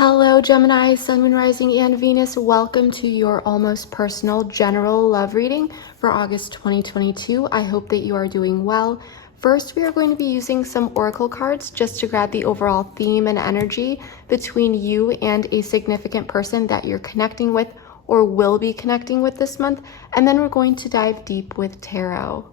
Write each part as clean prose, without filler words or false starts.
Hello Gemini, Sun, Moon, Rising, and Venus. Welcome to your almost personal general love reading for August 2022. I hope that you are doing well. First, we are going to be using some oracle cards just to grab the overall theme and energy between you and a significant person that you're connecting with or will be connecting with this month. And then we're going to dive deep with tarot.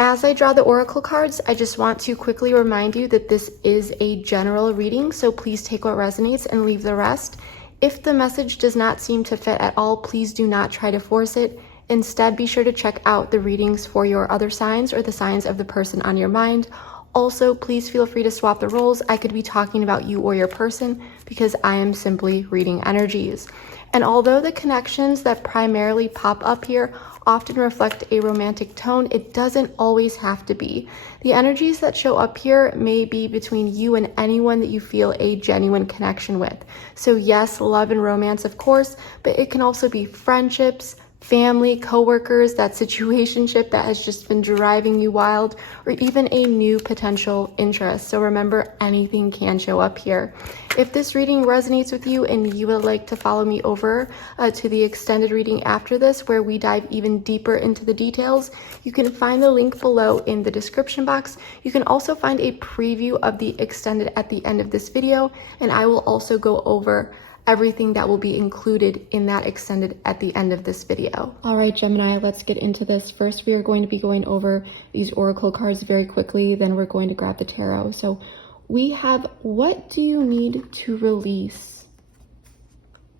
As I draw the oracle cards, I just want to quickly remind you that this is a general reading, so please take what resonates and leave the rest. If the message does not seem to fit at all, please do not try to force it. Instead, be sure to check out the readings for your other signs or the signs of the person on your mind. Also, please feel free to swap the roles. I could be talking about you or your person because I am simply reading energies. And although the connections that primarily pop up here often reflect a romantic tone, it doesn't always have to be. The energies that show up here may be between you and anyone that you feel a genuine connection with. So yes, love and romance, of course, but it can also be friendships, family, coworkers, that situationship that has just been driving you wild, or even a new potential interest. So remember, anything can show up here. If this reading resonates with you and you would like to follow me over to the extended reading after this, where we dive even deeper into the details, you can find the link below in the description box. You can also find a preview of the extended at the end of this video, and I will also go over everything that will be included in that extended at the end of this video. All right, Gemini, let's get into this. First, we are going to be going over these oracle cards very quickly, then we're going to grab the tarot. So we have, what do you need to release?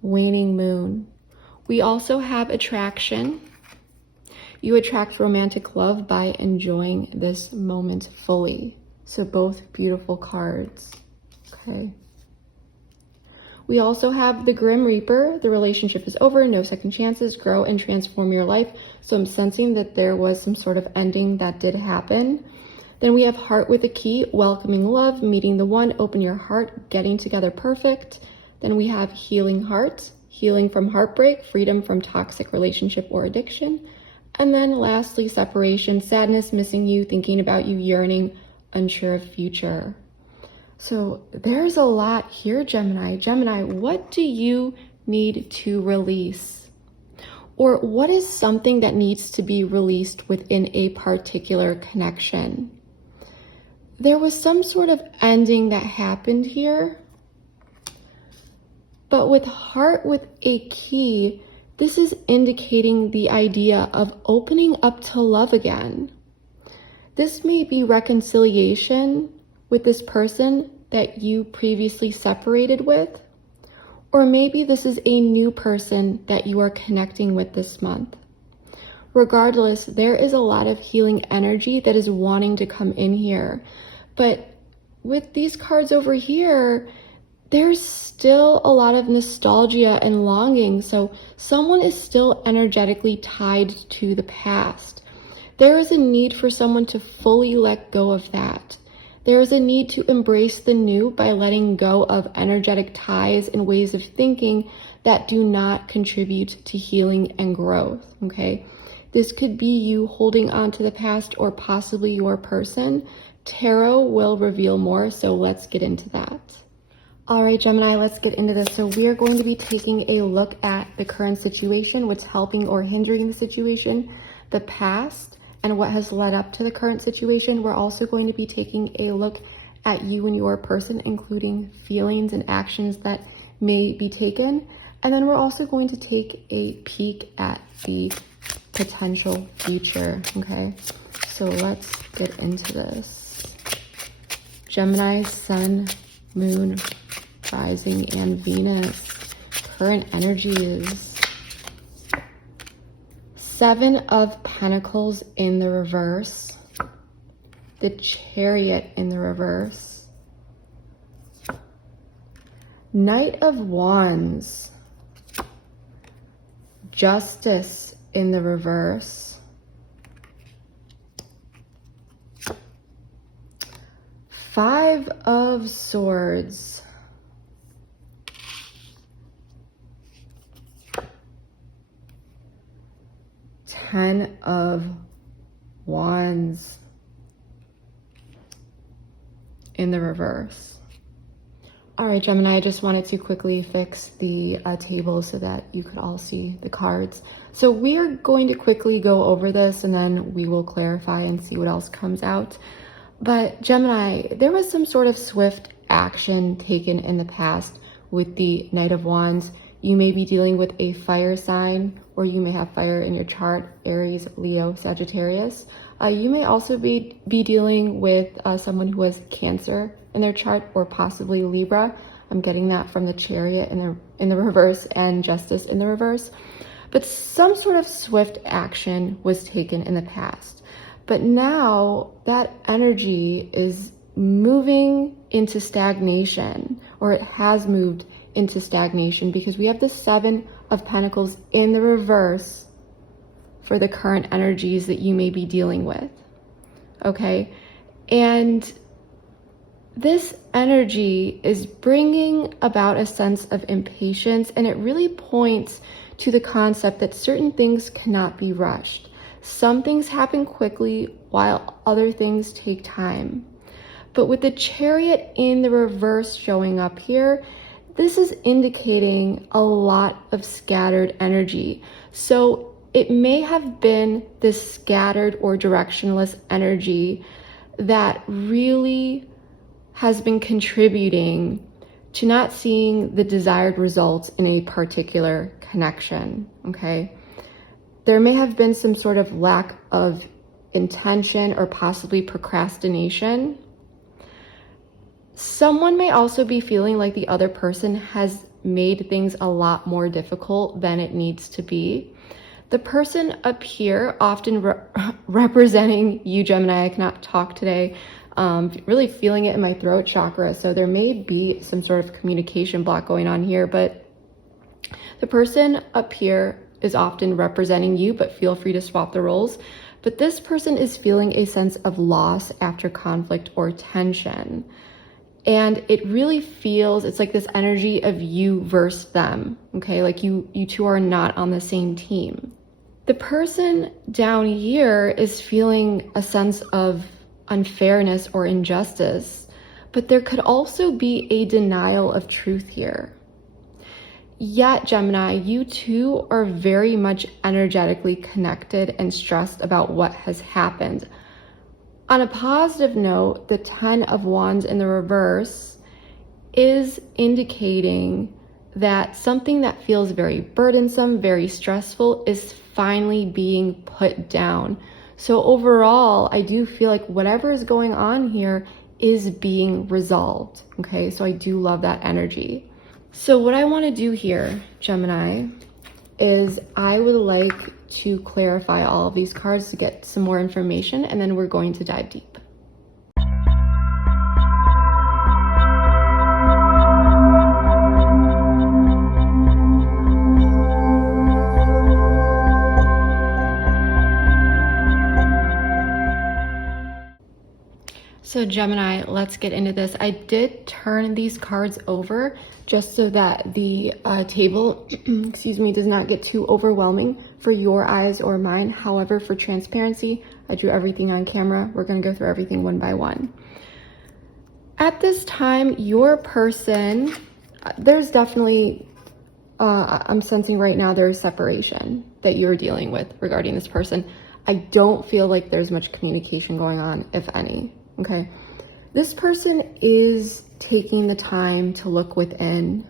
Waning moon. We also have attraction. You attract romantic love by enjoying this moment fully. So both beautiful cards, okay? We also have the Grim Reaper. The relationship is over, no second chances, grow and transform your life. So I'm sensing that there was some sort of ending that did happen. Then we have Heart with a Key, welcoming love, meeting the one, open your heart, getting together perfect. Then we have Healing Heart, healing from heartbreak, freedom from toxic relationship or addiction. And then lastly, separation, sadness, missing you, thinking about you, yearning, unsure of future. So there's a lot here, Gemini. Gemini, what do you need to release? Or what is something that needs to be released within a particular connection? There was some sort of ending that happened here, but with Heart with a Key, this is indicating the idea of opening up to love again. This may be reconciliation with this person that you previously separated with, or maybe this is a new person that you are connecting with this month. Regardless, there is a lot of healing energy that is wanting to come in here. But with these cards over here, there's still a lot of nostalgia and longing. So someone is still energetically tied to the past. There is a need for someone to fully let go of that. There is a need to embrace the new by letting go of energetic ties and ways of thinking that do not contribute to healing and growth, okay? This could be you holding on to the past or possibly your person. Tarot will reveal more, so let's get into that. All right, Gemini, let's get into this. So we are going to be taking a look at the current situation, what's helping or hindering the situation, the past, and what has led up to the current situation. We're also going to be taking a look at you and your person, including feelings and actions that may be taken. And then we're also going to take a peek at the potential future, okay? So let's get into this. Gemini, Sun, Moon, Rising, and Venus. Current energy is Seven of Pentacles in the reverse, the Chariot in the reverse, Knight of Wands, Justice in the reverse, Five of Swords, Ten of Wands in the reverse. All right, Gemini, I just wanted to quickly fix the table so that you could all see the cards. So we are going to quickly go over this and then we will clarify and see what else comes out. But Gemini, there was some sort of swift action taken in the past with the Knight of Wands. You may be dealing with a fire sign, or you may have fire in your chart, Aries, Leo, Sagittarius. You may also be dealing with someone who has Cancer in their chart, or possibly Libra. I'm getting that from the Chariot in the reverse and Justice in the reverse. But some sort of swift action was taken in the past. But now that energy is moving into stagnation, or it has moved into stagnation, because we have the Seven of Pentacles in the reverse for the current energies that you may be dealing with. Okay? And this energy is bringing about a sense of impatience, and it really points to the concept that certain things cannot be rushed. Some things happen quickly while other things take time. But with the Chariot in the reverse showing up here, this is indicating a lot of scattered energy. So it may have been this scattered or directionless energy that really has been contributing to not seeing the desired results in a particular connection, okay? There may have been some sort of lack of intention or possibly procrastination. Someone may also be feeling like the other person has made things a lot more difficult than it needs to be. The person up here, often representing you, Gemini, I cannot talk today, really feeling it in my throat chakra. So there may be some sort of communication block going on here, but the person up here is often representing you, but feel free to swap the roles. But this person is feeling a sense of loss after conflict or tension. And it really feels, it's like this energy of you versus them, okay? Like you two are not on the same team. The person down here is feeling a sense of unfairness or injustice, but there could also be a denial of truth here. Yet, Gemini, you two are very much energetically connected and stressed about what has happened. On a positive note, the 10 of Wands in the reverse is indicating that something that feels very burdensome, very stressful, is finally being put down. So overall, I do feel like whatever is going on here is being resolved, okay? So I do love that energy. So what I want to do here, Gemini, is I would like to clarify all of these cards to get some more information, and then we're going to dive deep. So Gemini, let's get into this. I did turn these cards over just so that the table, excuse me, does not get too overwhelming for your eyes or mine. However, for transparency, I drew everything on camera. We're gonna go through everything one by one. At this time, your person, there's definitely, I'm sensing right now there's separation that you're dealing with regarding this person. I don't feel like there's much communication going on, if any. Okay, this person is taking the time to look within,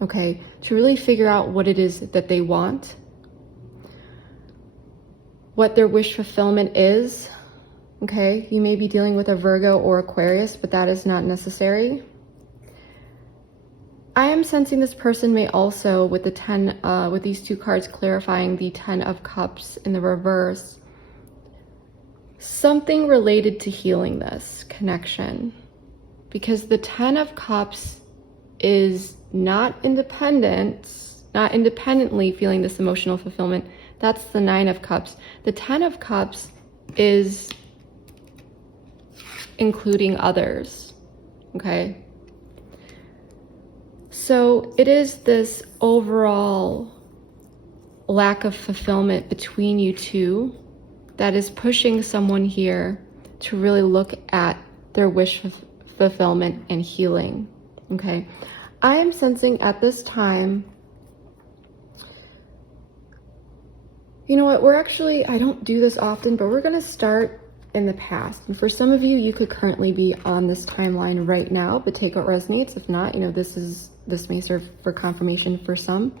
okay, to really figure out what it is that they want, what their wish fulfillment is, okay? You may be dealing with a Virgo or Aquarius, but that is not necessary. I am sensing this person may also, with the 10, with these two cards clarifying the 10 of Cups in the reverse, something related to healing this connection, because the 10 of Cups is not independently feeling this emotional fulfillment. That's the 9 of Cups. The 10 of Cups is including others, okay? So it is this overall lack of fulfillment between you two that is pushing someone here to really look at their wish fulfillment and healing, okay? I am sensing at this time, you know what, I don't do this often, but we're gonna start in the past. And for some of you, you could currently be on this timeline right now, but take what resonates. If not, you know, this may serve for confirmation for some.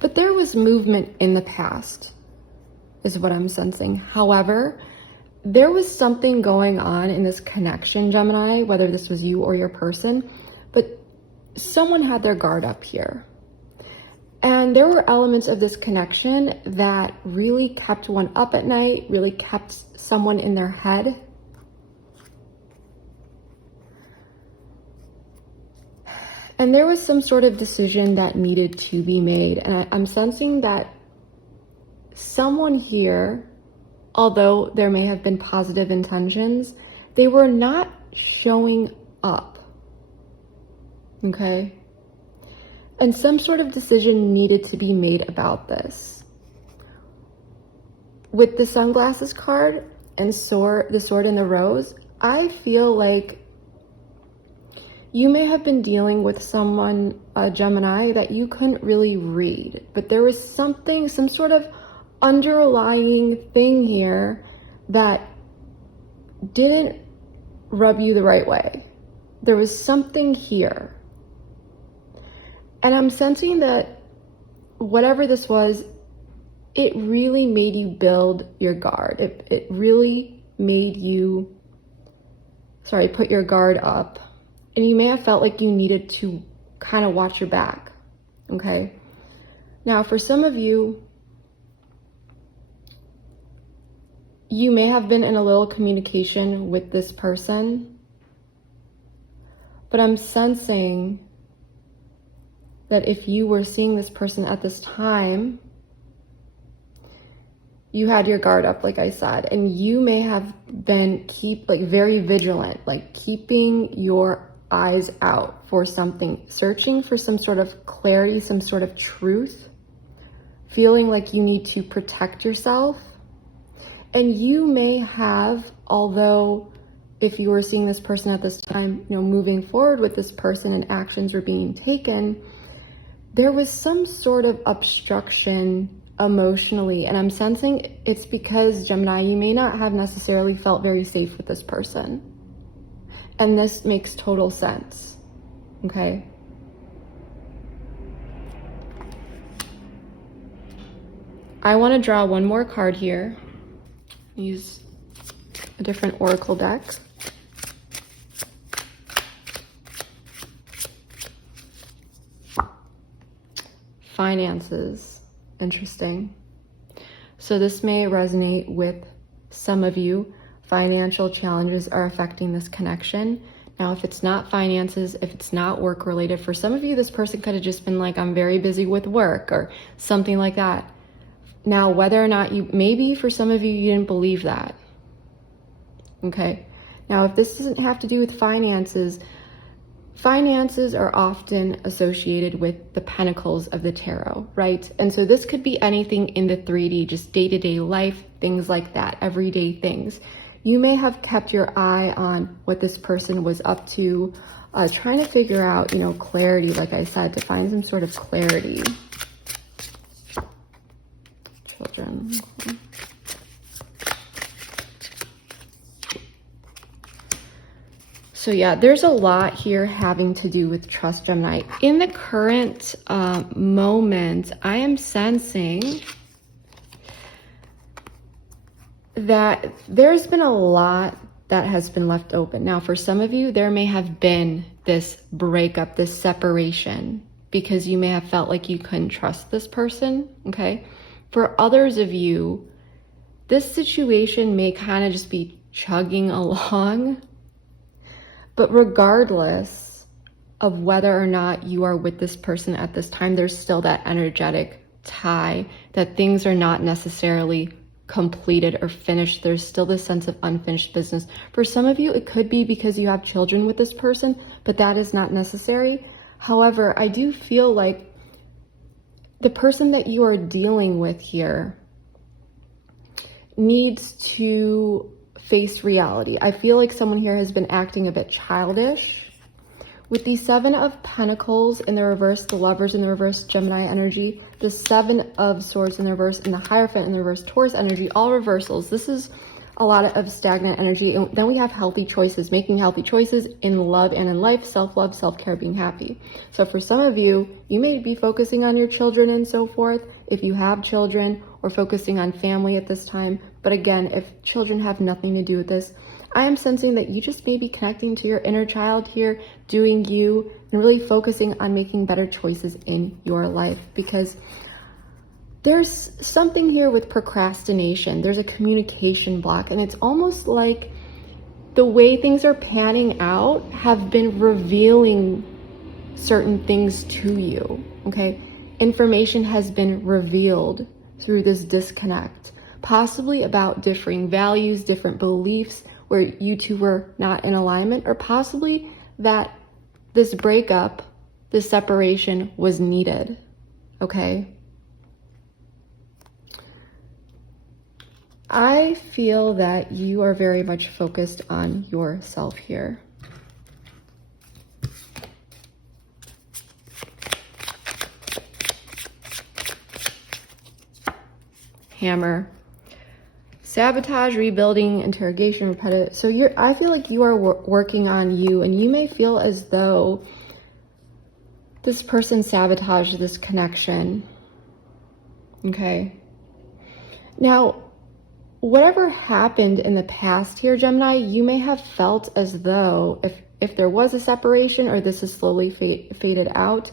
But there was movement in the past, is what I'm sensing. However, there was something going on in this connection, Gemini, whether this was you or your person, but someone had their guard up here. And there were elements of this connection that really kept one up at night, really kept someone in their head. And there was some sort of decision that needed to be made. And I'm sensing that someone here, although there may have been positive intentions, they were not showing up, okay? And some sort of decision needed to be made about this. With the sunglasses card and the sword and the rose, I feel like you may have been dealing with someone, Gemini, that you couldn't really read, but there was some sort of underlying thing here that didn't rub you the right way. There was something here. And I'm sensing that whatever this was, it really made you build your guard. It really made you, put your guard up. And you may have felt like you needed to kind of watch your back, okay? Now, for some of you, you may have been in a little communication with this person, but I'm sensing that if you were seeing this person at this time, you had your guard up, like I said, and you may have been very vigilant, like keeping your eyes out for something, searching for some sort of clarity, some sort of truth, feeling like you need to protect yourself. And you may have, although if you were seeing this person at this time, you know, moving forward with this person and actions were being taken, there was some sort of obstruction emotionally. And I'm sensing it's because, Gemini, you may not have necessarily felt very safe with this person. And this makes total sense, okay? I want to draw one more card here. Use a different oracle deck. Finances. Interesting. So this may resonate with some of you. Financial challenges are affecting this connection. Now, if it's not finances, if it's not work related, for some of you, this person could have just been like, I'm very busy with work or something like that. Now, whether or not maybe for some of you, you didn't believe that. Okay. Now, if this doesn't have to do with finances, finances are often associated with the pentacles of the tarot, right? And so this could be anything in the 3D, just day-to-day life, things like that, everyday things. You may have kept your eye on what this person was up to, trying to figure out, you know, clarity, like I said, to find some sort of clarity. Children. So yeah, there's a lot here having to do with trust, Gemini. In the current moment, I am sensing that there's been a lot that has been left open. Now, for some of you, there may have been this breakup, this separation, because you may have felt like you couldn't trust this person, okay? For others of you, this situation may kind of just be chugging along. But regardless of whether or not you are with this person at this time, there's still that energetic tie that things are not necessarily completed or finished. There's still this sense of unfinished business. For some of you, it could be because you have children with this person, but that is not necessary. However, I do feel like the person that you are dealing with here needs to face reality. I feel like someone here has been acting a bit childish With the Seven of Pentacles in the reverse, the Lovers in the reverse, Gemini energy, the Seven of Swords in the reverse, and the Hierophant in the reverse, Taurus energy, all reversals. This is a lot of stagnant energy. And then we have healthy choices, making healthy choices in love and in life, self-love, self-care, being happy. So for some of you, you may be focusing on your children and so forth, if you have children, or focusing on family at this time. But again, if children have nothing to do with this, I am sensing that you just may be connecting to your inner child here, doing you, and really focusing on making better choices in your life, because there's something here with procrastination. There's a communication block, and it's almost like the way things are panning out have been revealing certain things to you, okay? Information has been revealed through this disconnect, possibly about differing values, different beliefs, where you two were not in alignment, or possibly that this breakup, this separation was needed, okay? I feel that you are very much focused on yourself here. Hammer. Sabotage, rebuilding, interrogation, repetitive. So I feel like you are working on you, and you may feel as though this person sabotaged this connection. Okay. Now, whatever happened in the past here, Gemini, you may have felt as though if there was a separation, or this is slowly faded out,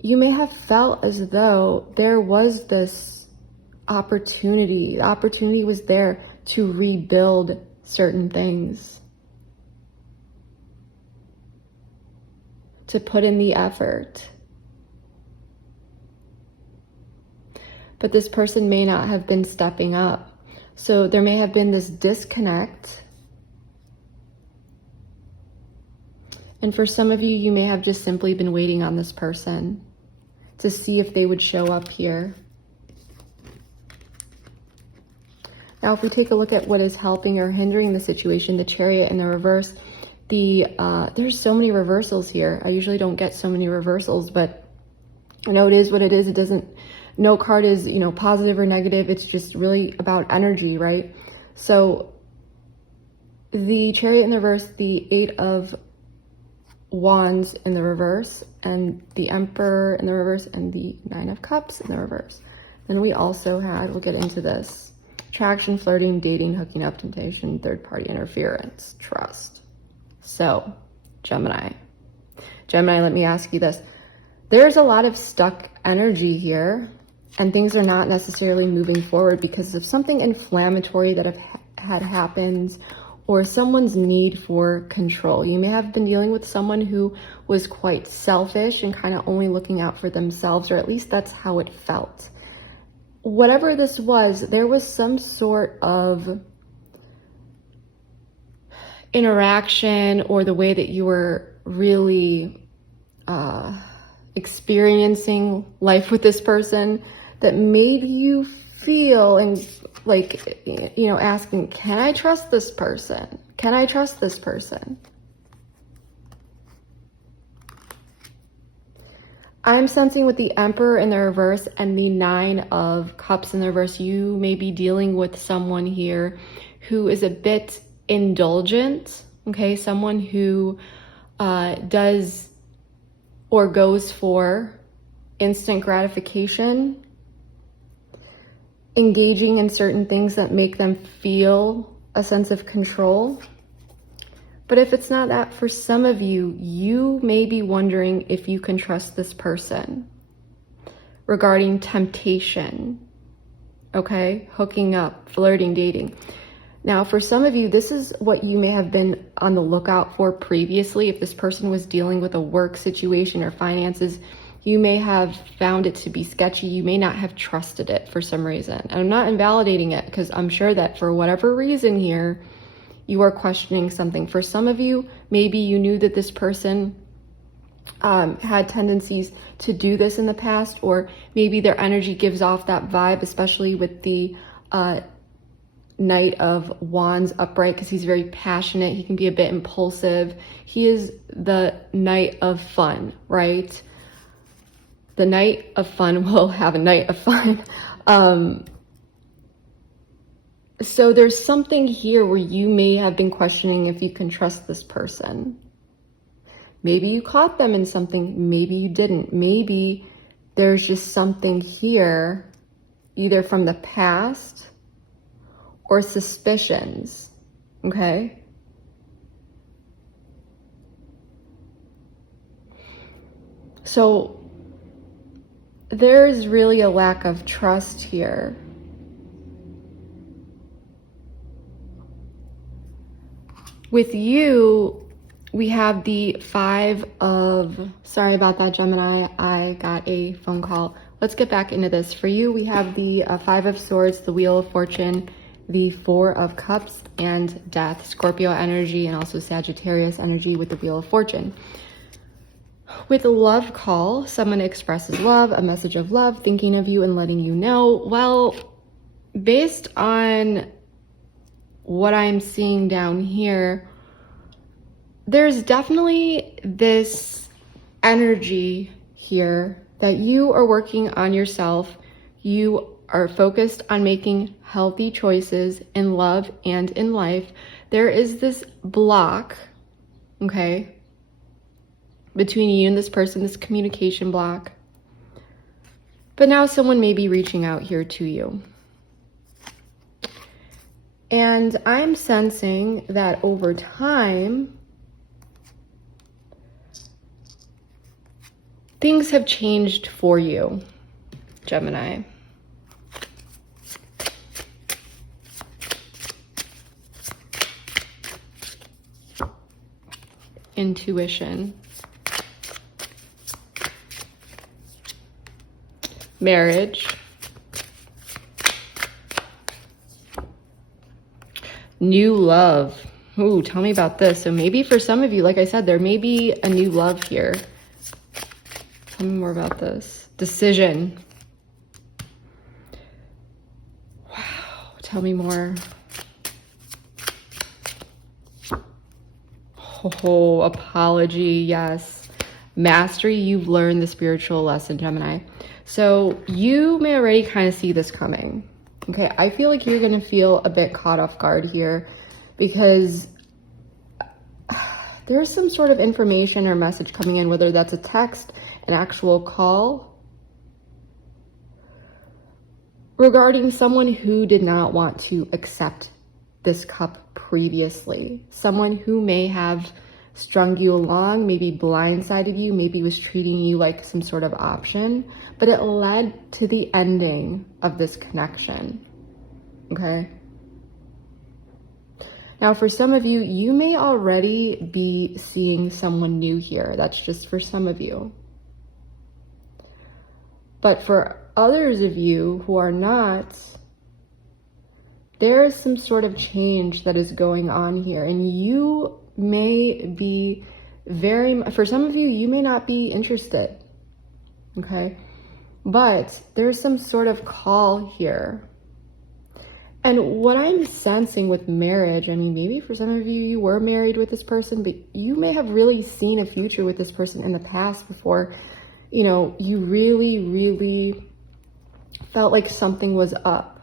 you may have felt as though there was this opportunity. The opportunity was there to rebuild certain things, to put in the effort. But this person may not have been stepping up. So there may have been this disconnect. And for some of you, you may have just simply been waiting on this person to see if they would show up here. Now, if we take a look at what is helping or hindering the situation, the Chariot in the reverse, there's so many reversals here. I usually don't get so many reversals, but you know, it is what it is. It doesn't, no card is, you know, positive or negative. It's just really about energy, right? So the Chariot in the reverse, the Eight of Wands in the reverse, and the Emperor in the reverse, and the Nine of Cups in the reverse. Then we also had, we'll get into this, attraction, flirting, dating, hooking up, temptation, third-party interference, trust. So, Gemini, let me ask you this. There's a lot of stuck energy here, and things are not necessarily moving forward because of something inflammatory that had happened, or someone's need for control. You may have been dealing with someone who was quite selfish and kind of only looking out for themselves, or at least that's how it felt. Whatever this was, there was some sort of interaction, or the way that you were really experiencing life with this person that made you feel and like, you know, asking, can I trust this person? Can I trust this person? I'm sensing with the Emperor in the reverse and the Nine of Cups in the reverse, you may be dealing with someone here who is a bit indulgent, okay? Someone who does or goes for instant gratification, engaging in certain things that make them feel a sense of control. But if it's not that, for some of you, you may be wondering if you can trust this person regarding temptation, okay? Hooking up, flirting, dating. Now, for some of you, this is what you may have been on the lookout for previously. If this person was dealing with a work situation or finances, you may have found it to be sketchy. You may not have trusted it for some reason. And I'm not invalidating it, because I'm sure that for whatever reason here, you are questioning something. For some of you, maybe you knew that this person had tendencies to do this in the past, or maybe their energy gives off that vibe, especially with the Knight of Wands upright because he's very passionate. He can be a bit impulsive. He is the Knight of Fun, right? The Knight of Fun will have a night of fun. So there's something here where you may have been questioning if you can trust this person. Maybe you caught them in something, maybe you didn't. Maybe there's just something here, either from the past or suspicions, okay? So there's really a lack of trust here. With you, we have the sorry about that, Gemini. I got a phone call. Let's get back into this. For you, we have the 5 of Swords, the Wheel of Fortune, the 4 of Cups, and Death. Scorpio energy and also Sagittarius energy with the Wheel of Fortune. With a love call, someone expresses love, a message of love, thinking of you and letting you know. Well, based on what I'm seeing down here, there's definitely this energy here that you are working on yourself. You are focused on making healthy choices in love and in life. There is this block, okay, between you and this person, this communication block. But now someone may be reaching out here to you. And I'm sensing that over time, things have changed for you, Gemini. Intuition. Marriage. New love. Ooh, tell me about this. So maybe for some of you, like I said, there may be a new love here. Tell me more about this. Decision. Wow, tell me more. Oh, apology, yes. Mastery, you've learned the spiritual lesson, Gemini. So you may already kind of see this coming. Okay, I feel like you're going to feel a bit caught off guard here because there's some sort of information or message coming in, whether that's a text, an actual call, regarding someone who did not want to accept this cup previously. Someone who may have strung you along, maybe blindsided you, maybe was treating you like some sort of option, but it led to the ending of this connection, okay? Now, for some of you, you may already be seeing someone new here. That's just for some of you. But for others of you who are not, there is some sort of change that is going on here, and you may be for some of you, you may not be interested, okay? But there's some sort of call here. And what I'm sensing with marriage, I mean, maybe for some of you, you were married with this person, but you may have really seen a future with this person in the past before, you know, you really, really felt like something was up.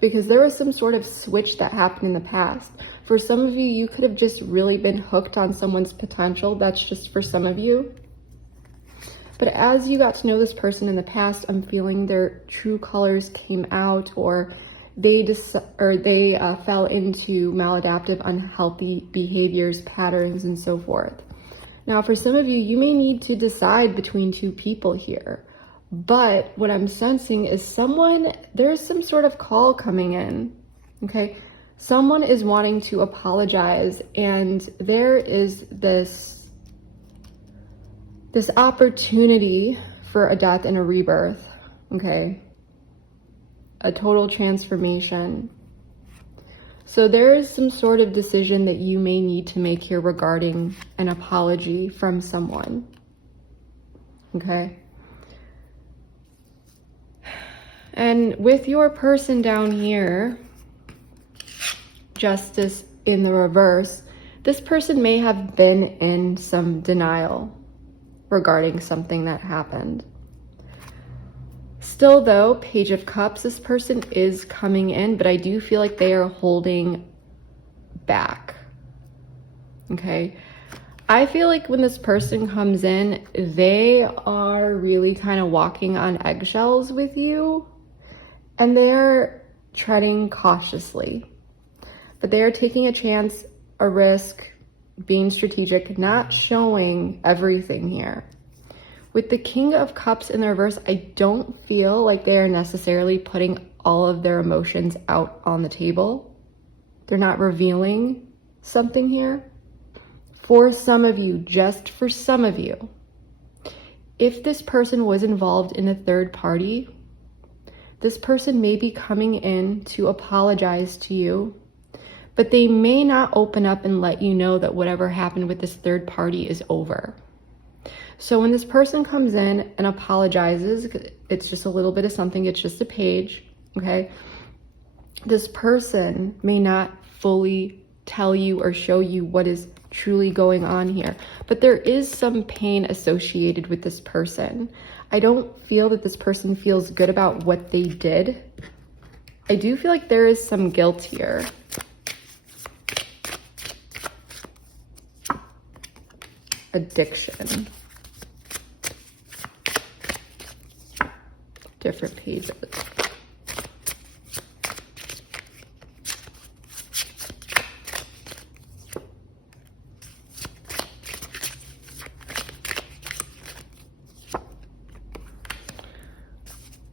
Because there was some sort of switch that happened in the past. For some of you, you could have just really been hooked on someone's potential. That's just for some of you. But as you got to know this person in the past, I'm feeling their true colors came out, or they fell into maladaptive, unhealthy behaviors, patterns, and so forth. Now, for some of you, you may need to decide between two people here. But what I'm sensing is there's some sort of call coming in, okay? Someone is wanting to apologize, and there is this opportunity for a death and a rebirth, okay? A total transformation. So there is some sort of decision that you may need to make here regarding an apology from someone, okay? And with your person down here, Justice in the reverse, this person may have been in some denial regarding something that happened. Still though, Page of Cups, this person is coming in, but I do feel like they are holding back. Okay. I feel like when this person comes in, they are really kind of walking on eggshells with you, and they're treading cautiously, but they are taking a chance, a risk, being strategic, not showing everything here. With the King of Cups in the reverse, I don't feel like they are necessarily putting all of their emotions out on the table. They're not revealing something here. For some of you, just for some of you, if this person was involved in a third party, this person may be coming in to apologize to you, but they may not open up and let you know that whatever happened with this third party is over. So when this person comes in and apologizes, it's just a little bit of something, it's just a page, okay? This person may not fully tell you or show you what is truly going on here, but there is some pain associated with this person. I don't feel that this person feels good about what they did. I do feel like there is some guilt here. Addiction. Different pages.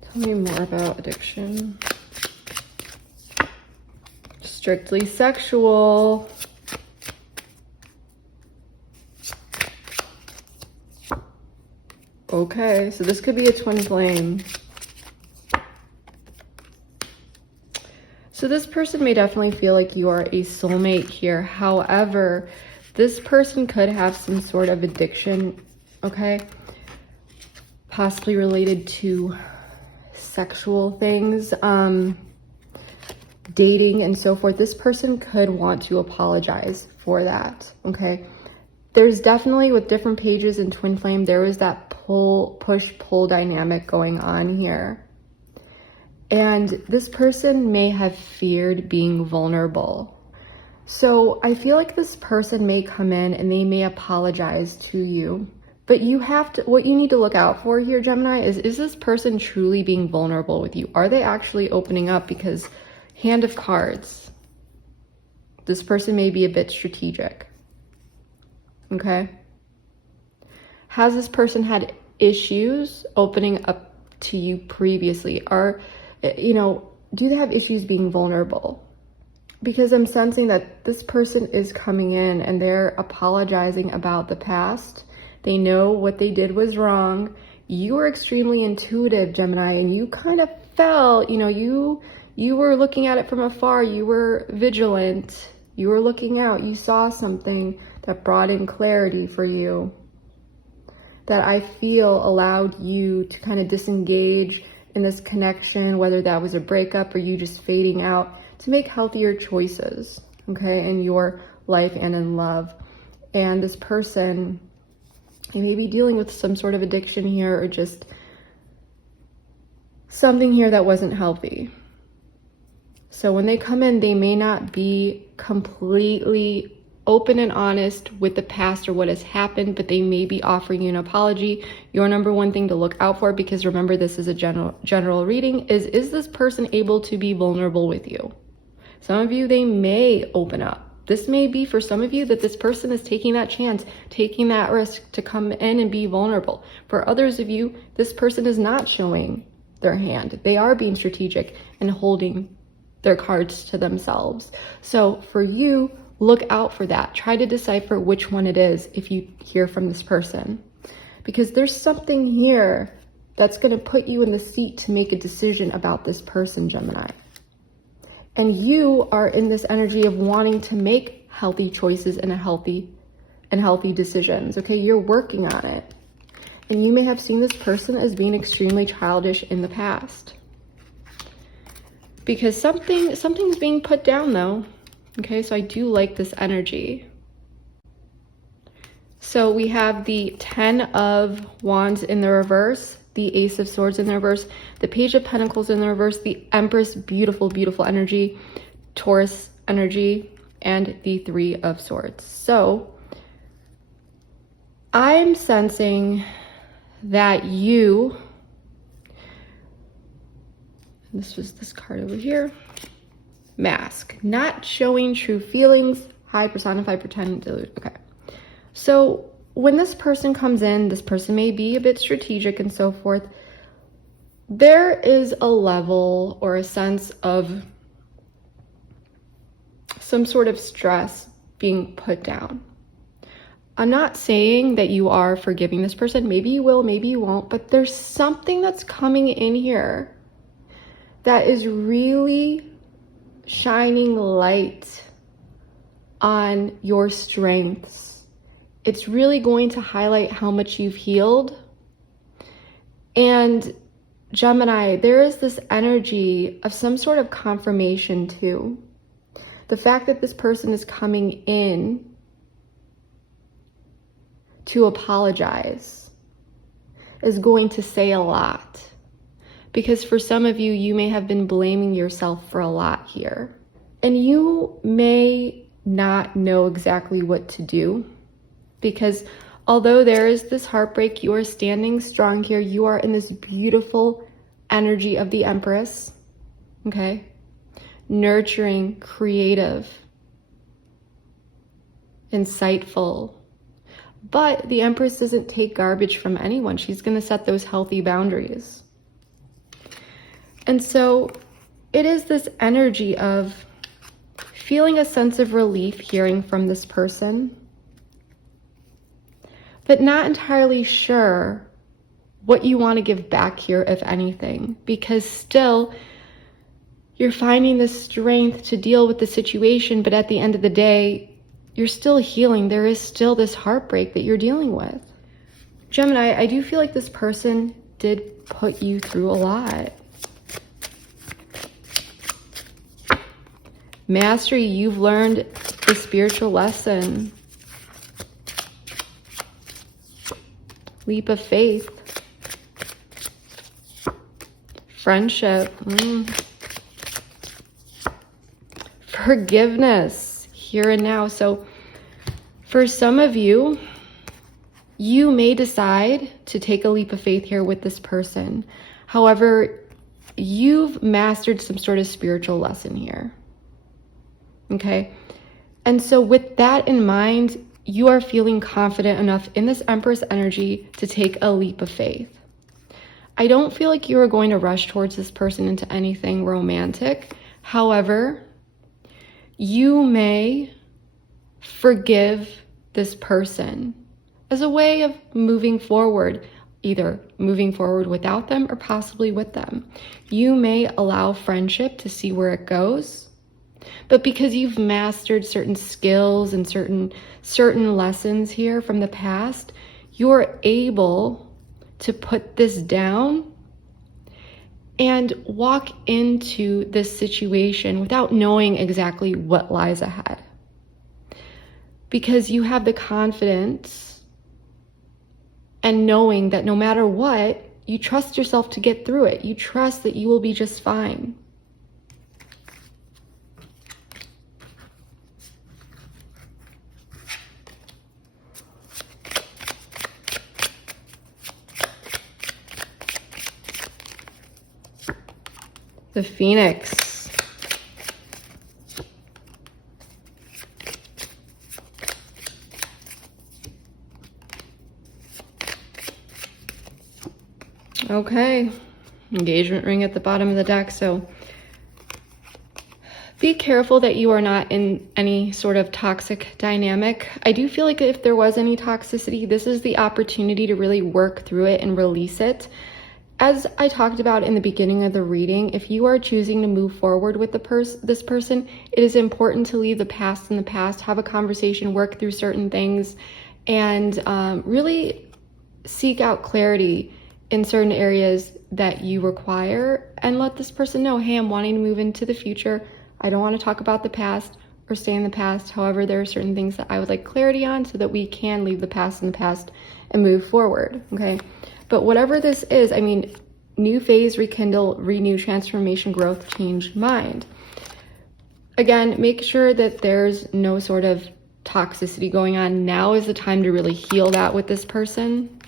Tell me more about addiction. Strictly sexual. Okay, so this could be a twin flame. So this person may definitely feel like you are a soulmate here. However, this person could have some sort of addiction, okay? Possibly related to sexual things, dating and so forth. This person could want to apologize for that, okay? There's definitely, with different pages in twin flame, there was that push-pull dynamic going on here. And this person may have feared being vulnerable. So I feel like this person may come in and they may apologize to you. But you have to, what you need to look out for here, Gemini, is this person truly being vulnerable with you? Are they actually opening up? Because Hand of Cards, this person may be a bit strategic. Okay? Has this person had issues opening up to you previously? Do they have issues being vulnerable? Because I'm sensing that this person is coming in and they're apologizing about the past. They know what they did was wrong. You were extremely intuitive, Gemini, and you kind of felt, you were looking at it from afar. You were vigilant. You were looking out. You saw something that brought in clarity for you, that I feel allowed you to kind of disengage in this connection, whether that was a breakup or you just fading out, to make healthier choices, okay, in your life and in love. And this person, you may be dealing with some sort of addiction here, or just something here that wasn't healthy. So when they come in, they may not be completely open and honest with the past or what has happened, but they may be offering you an apology. Your number one thing to look out for, because remember, this is a general reading, is this person able to be vulnerable with you? Some of you, they may open up. This may be for some of you that this person is taking that chance, taking that risk to come in and be vulnerable. For others of you, this person is not showing their hand. They are being strategic and holding their cards to themselves. So for you, look out for that. Try to decipher which one it is if you hear from this person. Because there's something here that's going to put you in the seat to make a decision about this person, Gemini. And you are in this energy of wanting to make healthy choices and healthy decisions, okay? You're working on it. And you may have seen this person as being extremely childish in the past. Because something's being put down, though. Okay, so I do like this energy. So we have the 10 of Wands in the reverse, the Ace of Swords in the reverse, the Page of Pentacles in the reverse, the Empress, beautiful, beautiful energy, Taurus energy, and the Three of Swords. So I'm sensing that this was this card over here, Mask, not showing true feelings, high personify, pretend, delude. Okay. So when this person comes in, this person may be a bit strategic and so forth. There is a level or a sense of some sort of stress being put down. I'm not saying that you are forgiving this person. Maybe you will, maybe you won't, but there's something that's coming in here that is really shining light on your strengths. It's really going to highlight how much you've healed. And Gemini, there is this energy of some sort of confirmation too. The fact that this person is coming in to apologize is going to say a lot. Because for some of you, you may have been blaming yourself for a lot here. And you may not know exactly what to do. Because although there is this heartbreak, you are standing strong here. You are in this beautiful energy of the Empress. Okay? Nurturing, creative, insightful. But the Empress doesn't take garbage from anyone. She's going to set those healthy boundaries. And so it is this energy of feeling a sense of relief hearing from this person, but not entirely sure what you want to give back here, if anything, because still you're finding the strength to deal with the situation, but at the end of the day, you're still healing. There is still this heartbreak that you're dealing with. Gemini, I do feel like this person did put you through a lot. Mastery, you've learned the spiritual lesson. Leap of faith. Friendship. Forgiveness, here and now. So for some of you, you may decide to take a leap of faith here with this person. However, you've mastered some sort of spiritual lesson here. Okay? And so with that in mind, you are feeling confident enough in this Empress energy to take a leap of faith. I don't feel like you are going to rush towards this person into anything romantic. However, you may forgive this person as a way of moving forward, either moving forward without them or possibly with them. You may allow friendship to see where it goes. But because you've mastered certain skills and certain lessons here from the past, you're able to put this down and walk into this situation without knowing exactly what lies ahead. Because you have the confidence and knowing that no matter what, you trust yourself to get through it. You trust that you will be just fine. The Phoenix. Okay, engagement ring at the bottom of the deck. So be careful that you are not in any sort of toxic dynamic. I do feel like if there was any toxicity, this is the opportunity to really work through it and release it. As I talked about in the beginning of the reading, if you are choosing to move forward with this person, it is important to leave the past in the past, have a conversation, work through certain things, and really seek out clarity in certain areas that you require, and let this person know, hey, I'm wanting to move into the future. I don't want to talk about the past, or stay in the past. However, there are certain things that I would like clarity on so that we can leave the past in the past and move forward, okay? But whatever this is, I mean, new phase, rekindle, renew, transformation, growth, change, mind. Again, make sure that there's no sort of toxicity going on. Now is the time to really heal that with this person.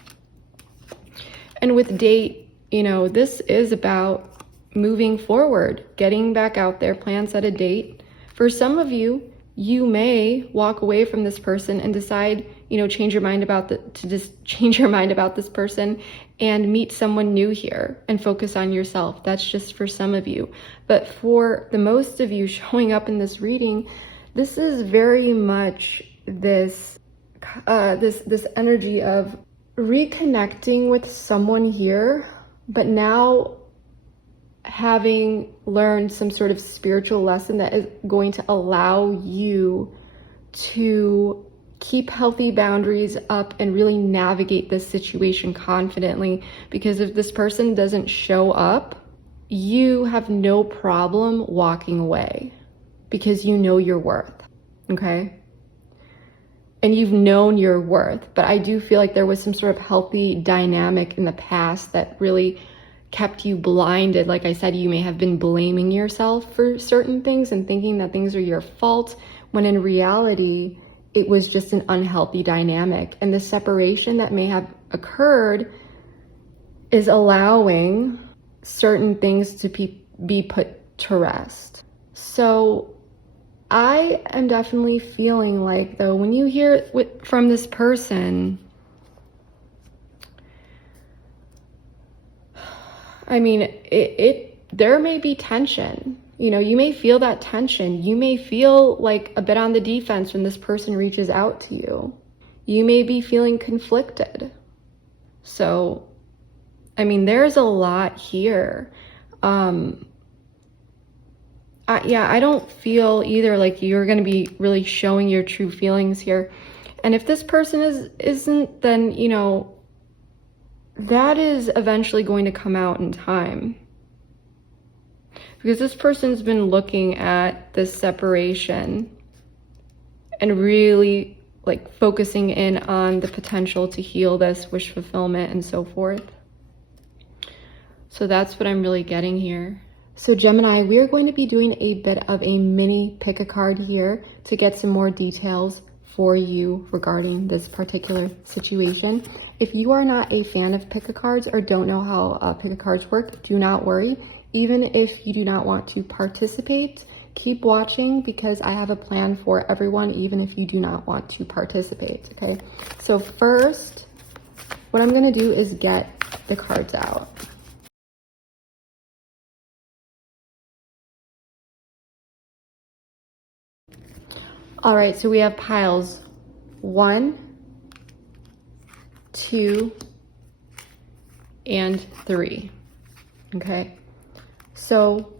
And with date, you know, this is about moving forward, getting back out there, plan, set a date. For some of you, you may walk away from this person and decide, you know, change your mind about this person and meet someone new here and focus on yourself. That's just for some of you. But for the most of you showing up in this reading, this is very much this energy of reconnecting with someone here, but now having learned some sort of spiritual lesson that is going to allow you to keep healthy boundaries up and really navigate this situation confidently. Because if this person doesn't show up, you have no problem walking away because you know your worth, okay? And you've known your worth. But I do feel like there was some sort of healthy dynamic in the past that really kept you blinded. Like I said, you may have been blaming yourself for certain things and thinking that things are your fault, when in reality, it was just an unhealthy dynamic. And the separation that may have occurred is allowing certain things to be put to rest. So I am definitely feeling like, though, when you hear from this person, I mean, there may be tension. You know, you may feel that tension. You may feel like a bit on the defense when this person reaches out to you. You may be feeling conflicted. So, I mean, there's a lot here. I don't feel either like you're going to be really showing your true feelings here. And if this person isn't, then, you know, that is eventually going to come out in time. Because this person's been looking at this separation and really like focusing in on the potential to heal this, wish fulfillment, and so forth. So that's what I'm really getting here. So Gemini, we are going to be doing a bit of a mini pick a card here to get some more details for you regarding this particular situation. If you are not a fan of pick a cards or don't know how pick a cards work, do not worry. Even if you do not want to participate, keep watching because I have a plan for everyone, even if you do not want to participate, okay? So first, what I'm gonna do is get the cards out. All right, so we have piles 1, 2, and 3, okay? So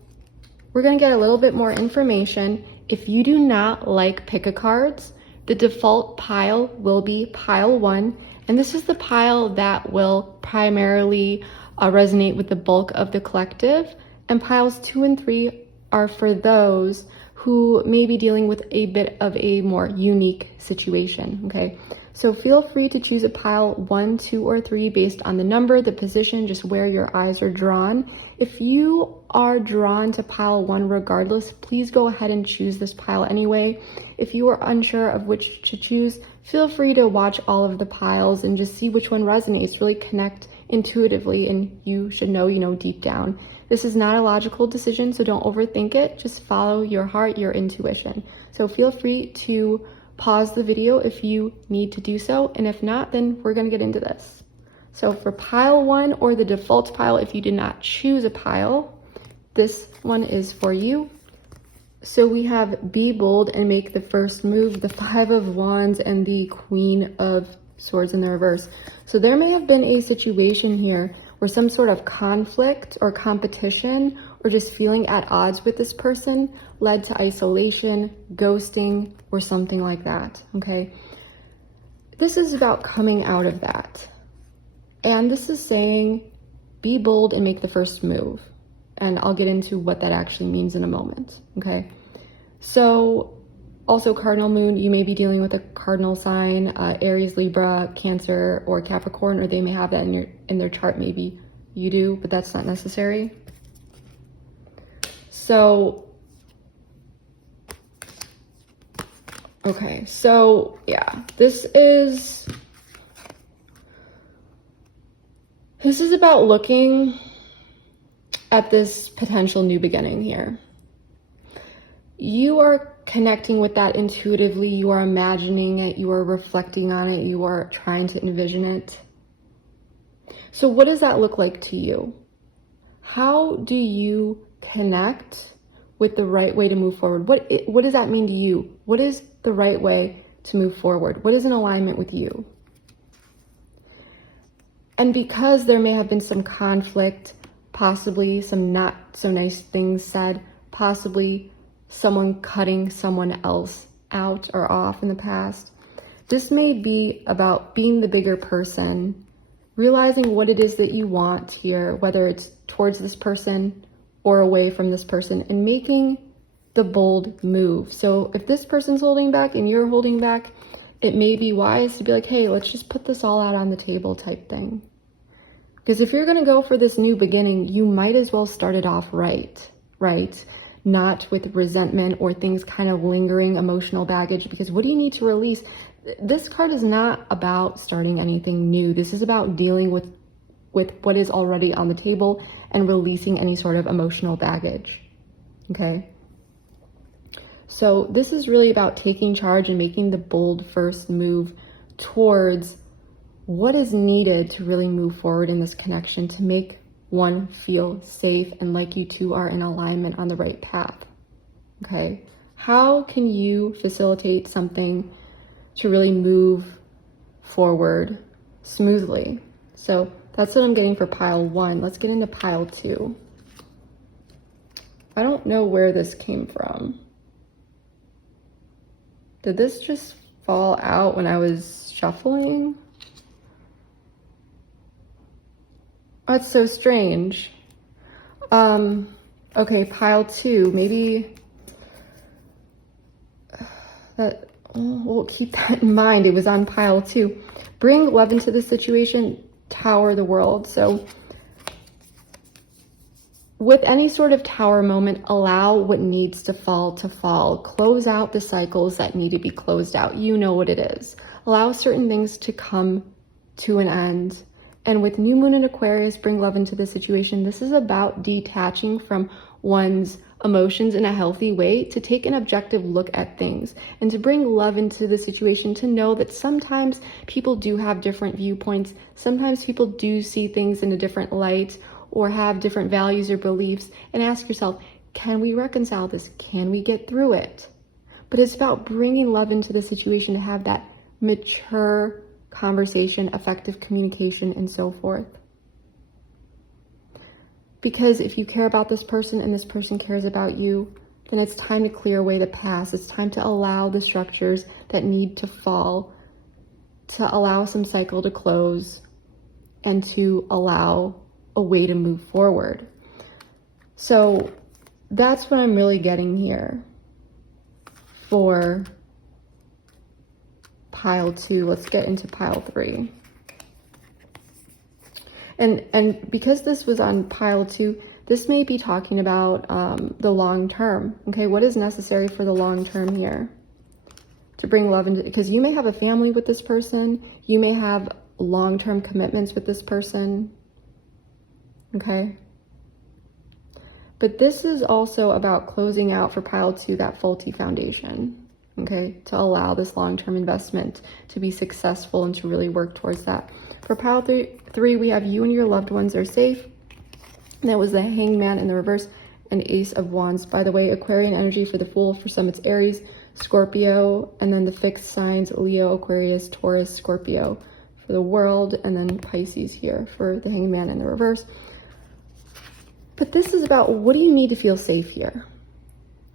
we're gonna get a little bit more information. If you do not like pick-a-cards, the default pile will be pile 1, and this is the pile that will primarily resonate with the bulk of the collective, and piles 2 and 3 are for those who may be dealing with a bit of a more unique situation, okay? So feel free to choose a pile 1, 2, or 3 based on the number, the position, just where your eyes are drawn. If you are drawn to pile 1 regardless, please go ahead and choose this pile anyway. If you are unsure of which to choose, feel free to watch all of the piles and just see which one resonates, really connect intuitively, and you should know, you know, deep down. This is not a logical decision, so don't overthink it. Just follow your heart, your intuition. So feel free to pause the video if you need to do so, and if not, then we're gonna get into this. So for pile 1, or the default pile, if you did not choose a pile, this one is for you. So we have be bold and make the first move, the 5 of Wands and the Queen of Swords in the reverse. So there may have been a situation here where some sort of conflict or competition or just feeling at odds with this person led to isolation, ghosting, or something like that, okay? This is about coming out of that. And this is saying, be bold and make the first move. And I'll get into what that actually means in a moment, okay? So Also, cardinal moon, you may be dealing with a cardinal sign, Aries, Libra, Cancer, or Capricorn, or they may have that in their chart. Maybe you do, but that's not necessary. So, okay, so yeah, this is about looking at this potential new beginning here. You are connecting with that intuitively, you are imagining it, you are reflecting on it, you are trying to envision it. So what does that look like to you? How do you connect with the right way to move forward? What does that mean to you? What is the right way to move forward? What is in alignment with you? And because there may have been some conflict, possibly some not so nice things said, possibly someone cutting someone else out or off in the past, this may be about being the bigger person, realizing what it is that you want here, whether it's towards this person or away from this person, and making the bold move. So if this person's holding back and you're holding back, it may be wise to be like, hey, let's just put this all out on the table type thing. Because if you're going to go for this new beginning, you might as well start it off right? Not with resentment or things kind of lingering emotional baggage, because what do you need to release? This card is not about starting anything new. This is about dealing with what is already on the table and releasing any sort of emotional baggage, okay? So this is really about taking charge and making the bold first move towards what is needed to really move forward in this connection, to make one feel safe and like you two are in alignment on the right path, okay? How can you facilitate something to really move forward smoothly? So that's what I'm getting for pile 1. Let's get into pile 2. I don't know where this came from. Did this just fall out when I was shuffling? That's so strange. Okay, pile 2, maybe that, we'll keep that in mind. It was on pile 2. Bring love into the situation, tower the world. So with any sort of tower moment, allow what needs to fall. Close out the cycles that need to be closed out. You know what it is. Allow certain things to come to an end. And with new moon in Aquarius, bring love into the situation. This is about detaching from one's emotions in a healthy way, to take an objective look at things and to bring love into the situation, to know that sometimes people do have different viewpoints. Sometimes people do see things in a different light or have different values or beliefs, and ask yourself, can we reconcile this? Can we get through it? But it's about bringing love into the situation to have that mature conversation, effective communication, and so forth. Because if you care about this person and this person cares about you, then it's time to clear away the past. It's time to allow the structures that need to fall, to allow some cycle to close, and to allow a way to move forward. So that's what I'm really getting here for pile 2. Let's get into pile 3. And because this was on pile 2, this may be talking about the long term. Okay, what is necessary for the long term here to bring love into? Because you may have a family with this person, you may have long-term commitments with this person. Okay, but this is also about closing out for pile 2 that faulty foundation. Okay, to allow this long-term investment to be successful and to really work towards that. For pile 3, we have you and your loved ones are safe. And that was the Hangman in the reverse and Ace of Wands. By the way, Aquarian energy for the Fool, for some it's Aries, Scorpio, and then the fixed signs, Leo, Aquarius, Taurus, Scorpio for the World, and then Pisces here for the Hangman in the reverse. But this is about, what do you need to feel safe here?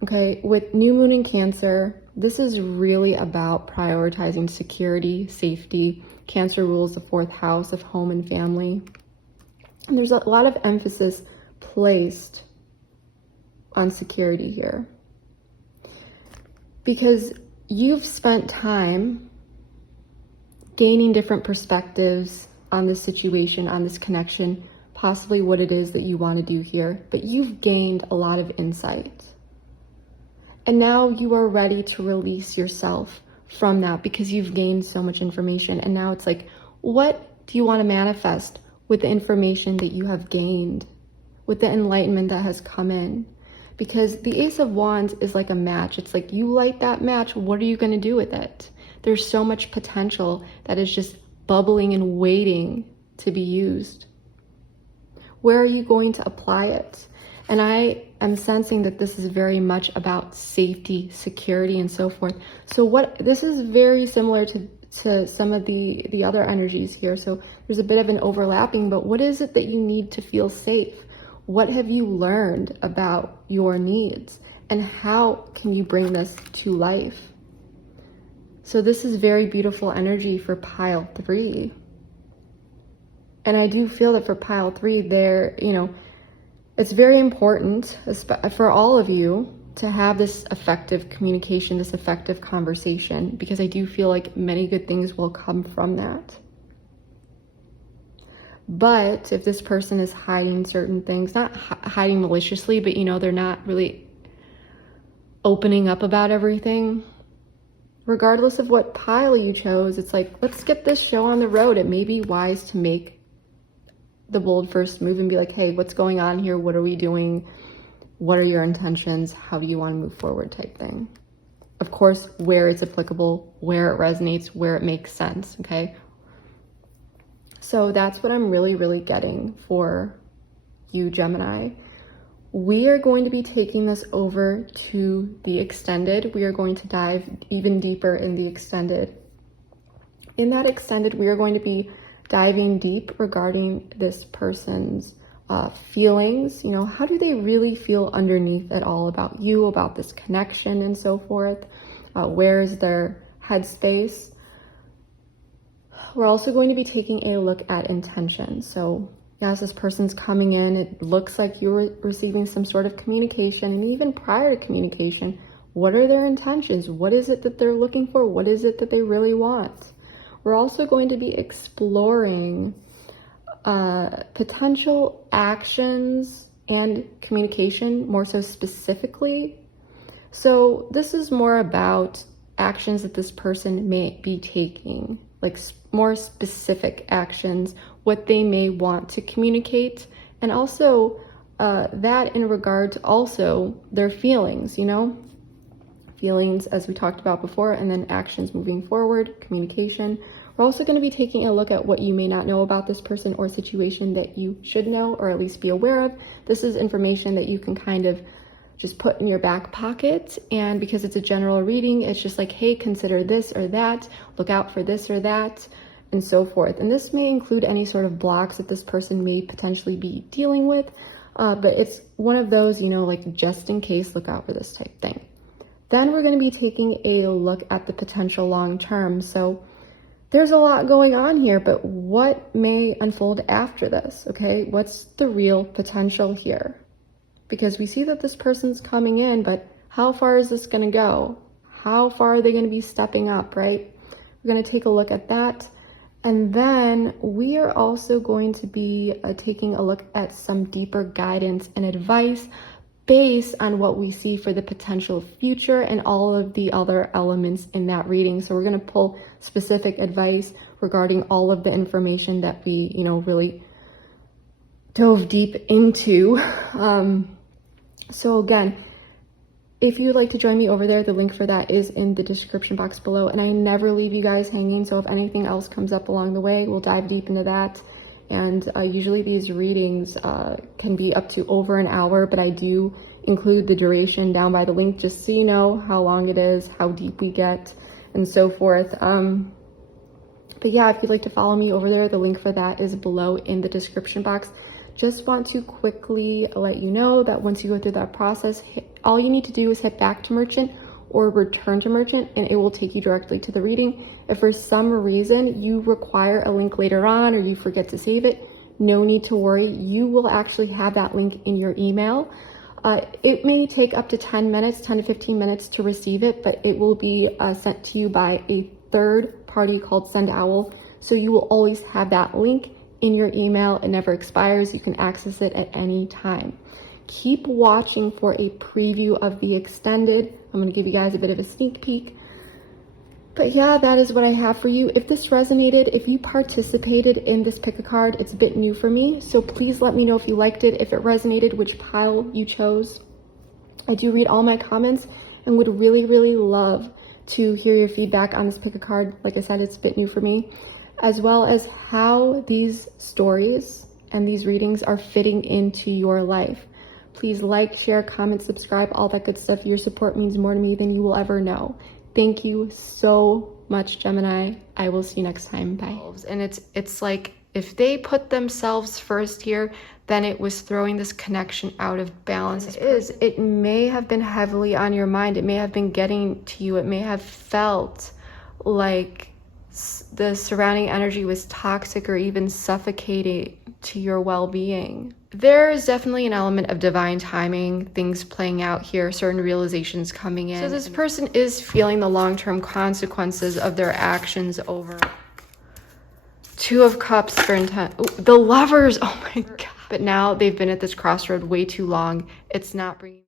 Okay, with new moon in Cancer, this is really about prioritizing security, safety. Cancer rules the 4th house of home and family. And there's a lot of emphasis placed on security here. Because you've spent time gaining different perspectives on this situation, on this connection, possibly what it is that you want to do here, but you've gained a lot of insight. And now you are ready to release yourself from that because you've gained so much information. And now it's like, what do you want to manifest with the information that you have gained, with the enlightenment that has come in? Because the Ace of Wands is like a match. It's like you light that match, what are you going to do with it? There's so much potential that is just bubbling and waiting to be used. Where are you going to apply it? And I am sensing that this is very much about safety, security, and so forth. So this is very similar to some of the other energies here. So there's a bit of an overlapping, but what is it that you need to feel safe? What have you learned about your needs? And how can you bring this to life? So this is very beautiful energy for pile 3. And I do feel that for pile 3 there, it's very important for all of you to have this effective communication, this effective conversation, because I do feel like many good things will come from that. But if this person is hiding certain things, not hiding maliciously, but they're not really opening up about everything, regardless of what pile you chose, it's like, let's get this show on the road. It may be wise to make the bold first move and be like, hey, what's going on here? What are we doing? What are your intentions? How do you want to move forward type thing? Of course, where it's applicable, where it resonates, where it makes sense, okay? So that's what I'm really, really getting for you, Gemini. We are going to be taking this over to the extended. We are going to dive even deeper in the extended. In that extended, we are going to be diving deep regarding this person's feelings. How do they really feel underneath it all about you, about this connection and so forth? Where is their headspace? We're also going to be taking a look at intention. So as this person's coming in, it looks like you're receiving some sort of communication, and even prior to communication, what are their intentions? What is it that they're looking for? What is it that they really want? We're also going to be exploring potential actions and communication, more so specifically. So this is more about actions that this person may be taking, like more specific actions, what they may want to communicate, and also that in regard to also their feelings, feelings as we talked about before, and then actions moving forward, communication. We're also going to be taking a look at what you may not know about this person or situation that you should know or at least be aware of. This is information that you can kind of just put in your back pocket, and because it's a general reading, it's just like, hey, consider this or that, look out for this or that, and so forth. And this may include any sort of blocks that this person may potentially be dealing with, but it's one of those, like just in case, look out for this type thing. Then we're going to be taking a look at the potential long term. So there's a lot going on here, but what may unfold after this, okay? What's the real potential here? Because we see that this person's coming in, but how far is this going to go? How far are they going to be stepping up, right? We're going to take a look at that. And then we are also going to be taking a look at some deeper guidance and advice based on what we see for the potential future and all of the other elements in that reading. So we're going to pull specific advice regarding all of the information that we, really dove deep into. So again, if you'd like to join me over there, the link for that is in the description box below. And I never leave you guys hanging. So if anything else comes up along the way, we'll dive deep into that. And usually these readings can be up to over an hour, but I do include the duration down by the link just so you know how long it is, how deep we get, and so forth. But yeah, if you'd like to follow me over there, the link for that is below in the description box. Just want to quickly let you know that once you go through that process, all you need to do is hit back to merchant or return to merchant, and it will take you directly to the reading. If for some reason you require a link later on or you forget to save it, no need to worry. You will actually have that link in your email. It may take up to 10 minutes, 10 to 15 minutes to receive it, but it will be sent to you by a third party called Send Owl. So you will always have that link in your email. It never expires. You can access it at any time. Keep watching for a preview of the extended. I'm going to give you guys a bit of a sneak peek. But yeah, that is what I have for you. If this resonated, if you participated in this pick a card, it's a bit new for me. So please let me know if you liked it, if it resonated, which pile you chose. I do read all my comments and would really, really love to hear your feedback on this pick a card. Like I said, it's a bit new for me, as well as how these stories and these readings are fitting into your life. Please like, share, comment, subscribe, all that good stuff. Your support means more to me than you will ever know. Thank you so much, Gemini. I will see you next time. Bye. And it's like, if they put themselves first here, then it was throwing this connection out of balance. It may have been heavily on your mind. It may have been getting to you. It may have felt like the surrounding energy was toxic or even suffocating to your well-being. There is definitely an element of divine timing, things playing out here, certain realizations coming in. So this person is feeling the long-term consequences of their actions over. Two of Cups for intent. Ooh, the Lovers, oh my God. But now they've been at this crossroad way too long. It's not bringing